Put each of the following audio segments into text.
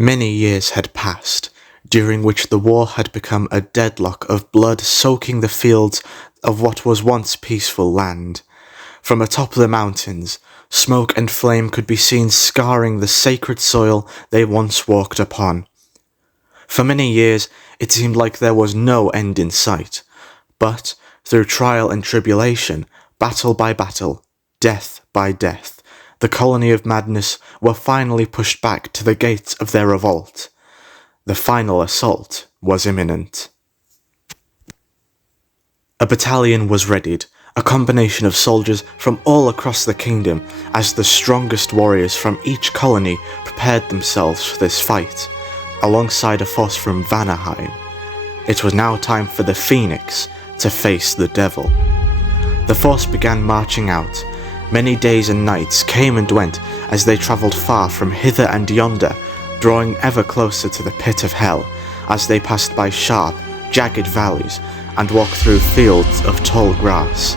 Many years had passed, during which the war had become a deadlock of blood soaking the fields of what was once peaceful land. From atop the mountains, smoke and flame could be seen scarring the sacred soil they once walked upon. For many years, it seemed like there was no end in sight, but through trial and tribulation, battle by battle, death by death, the colony of madness were finally pushed back to the gates of their revolt. The final assault was imminent. A battalion was readied, a combination of soldiers from all across the kingdom, as the strongest warriors from each colony prepared themselves for this fight, alongside a force from Vanaheim. It was now time for the Phoenix to face the devil. The force began marching out. Many days and nights came and went as they travelled far from hither and yonder, drawing ever closer to the pit of hell as they passed by sharp, jagged valleys and walked through fields of tall grass.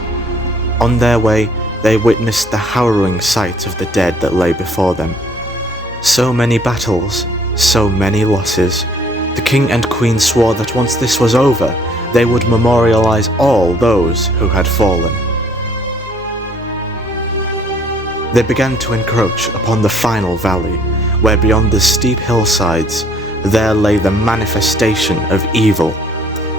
On their way, they witnessed the harrowing sight of the dead that lay before them. So many battles, so many losses. The king and queen swore that once this was over, they would memorialize all those who had fallen. They began to encroach upon the final valley, where beyond the steep hillsides, there lay the manifestation of evil.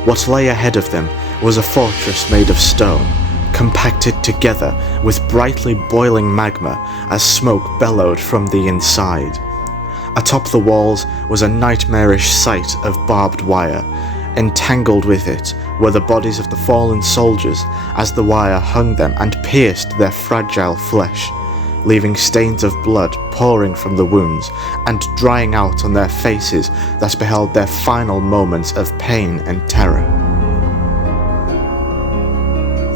What lay ahead of them was a fortress made of stone, compacted together with brightly boiling magma as smoke bellowed from the inside. Atop the walls was a nightmarish sight of barbed wire. Entangled with it were the bodies of the fallen soldiers as the wire hung them and pierced their fragile flesh, leaving stains of blood pouring from the wounds and drying out on their faces that beheld their final moments of pain and terror.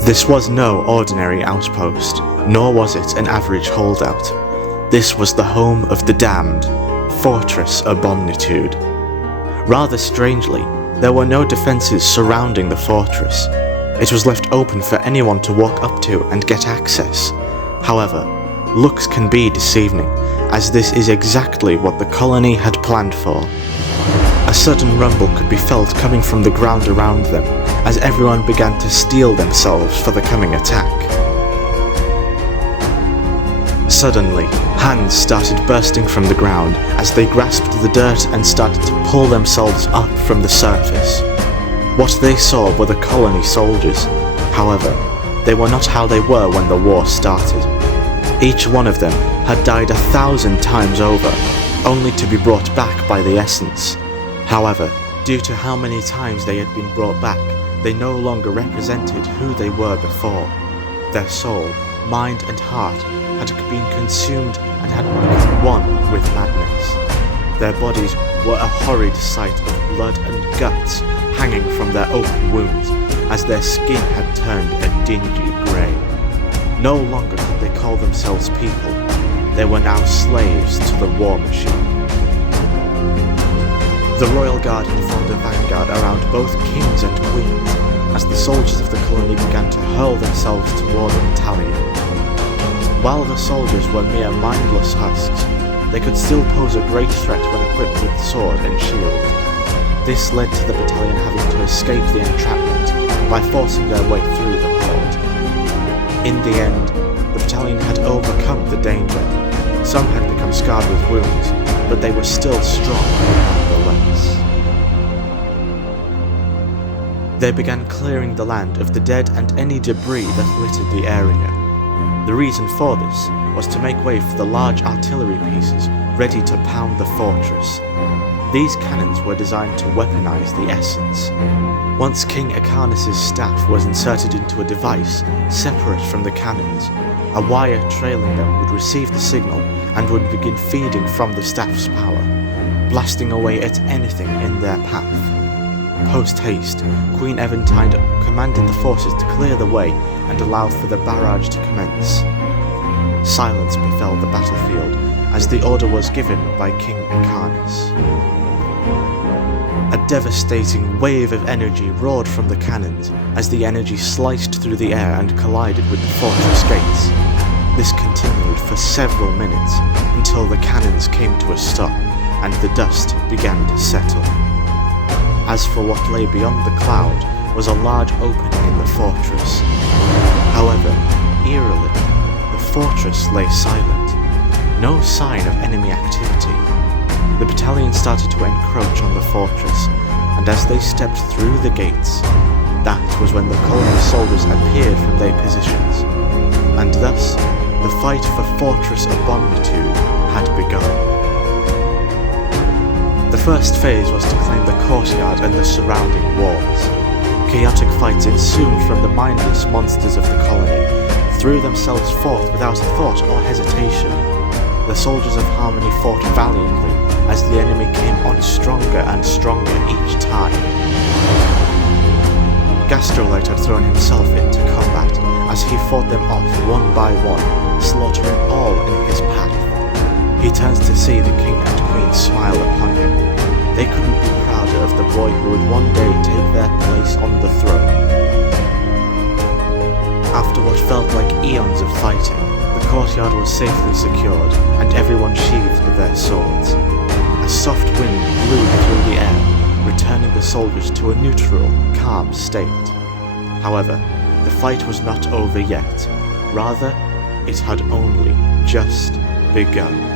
This was no ordinary outpost, nor was it an average holdout. This was the home of the damned, Fortress Abominitude. Rather strangely, there were no defences surrounding the fortress. It was left open for anyone to walk up to and get access. However, looks can be deceiving, as this is exactly what the colony had planned for. A sudden rumble could be felt coming from the ground around them, as everyone began to steel themselves for the coming attack. Suddenly, hands started bursting from the ground as they grasped the dirt and started to pull themselves up from the surface. What they saw were the colony soldiers. However, they were not how they were when the war started. Each one of them had died 1,000 times over, only to be brought back by the essence. However, due to how many times they had been brought back, they no longer represented who they were before. Their soul, mind and heart had been consumed and had become one with madness. Their bodies were a horrid sight of blood and guts hanging from their open wounds, as their skin had turned a dingy grey. No longer could they call themselves people. They were now slaves to the war machine. The royal guard had formed a vanguard around both kings and queens, as the soldiers of the colony began to hurl themselves toward the battalion. While the soldiers were mere mindless husks, they could still pose a great threat when equipped with sword and shield. This led to the battalion having to escape the entrapment by forcing their way through the horde. In the end, the battalion had overcome the danger. Some had become scarred with wounds, but they were still strong nonetheless. They began clearing the land of the dead and any debris that littered the area. The reason for this was to make way for the large artillery pieces ready to pound the fortress. These cannons were designed to weaponize the essence. Once King Acarnas's staff was inserted into a device separate from the cannons, a wire trailing them would receive the signal and would begin feeding from the staff's power, blasting away at anything in their path. Post-haste, Queen Eventide commanded the forces to clear the way and allow for the barrage to commence. Silence befell the battlefield as the order was given by King Acarnas. A devastating wave of energy roared from the cannons as the energy sliced through the air and collided with the fortress gates. This continued for several minutes until the cannons came to a stop and the dust began to settle. As for what lay beyond the cloud was a large opening in the fortress. However, eerily, the fortress lay silent. No sign of enemy activity. The battalion started to encroach on the fortress, and as they stepped through the gates, that was when the colony soldiers appeared from their positions, and thus the fight for Fortress Abominitude had begun. The first phase was to claim the courtyard and the surrounding walls. Chaotic fights ensued from the mindless monsters of the colony, threw themselves forth without thought or hesitation. The soldiers of Harmony fought valiantly as the enemy came on stronger and stronger each time. Gastrolite had thrown himself into combat as he fought them off one by one, slaughtering all in his path. He turns to see the king and queen smile upon him. They couldn't be prouder of the boy who would one day take their place on the throne. After what felt like eons of fighting, the courtyard was safely secured, and everyone sheathed their swords. A soft wind blew through the air, returning the soldiers to a neutral, calm state. However, the fight was not over yet. Rather, it had only just begun.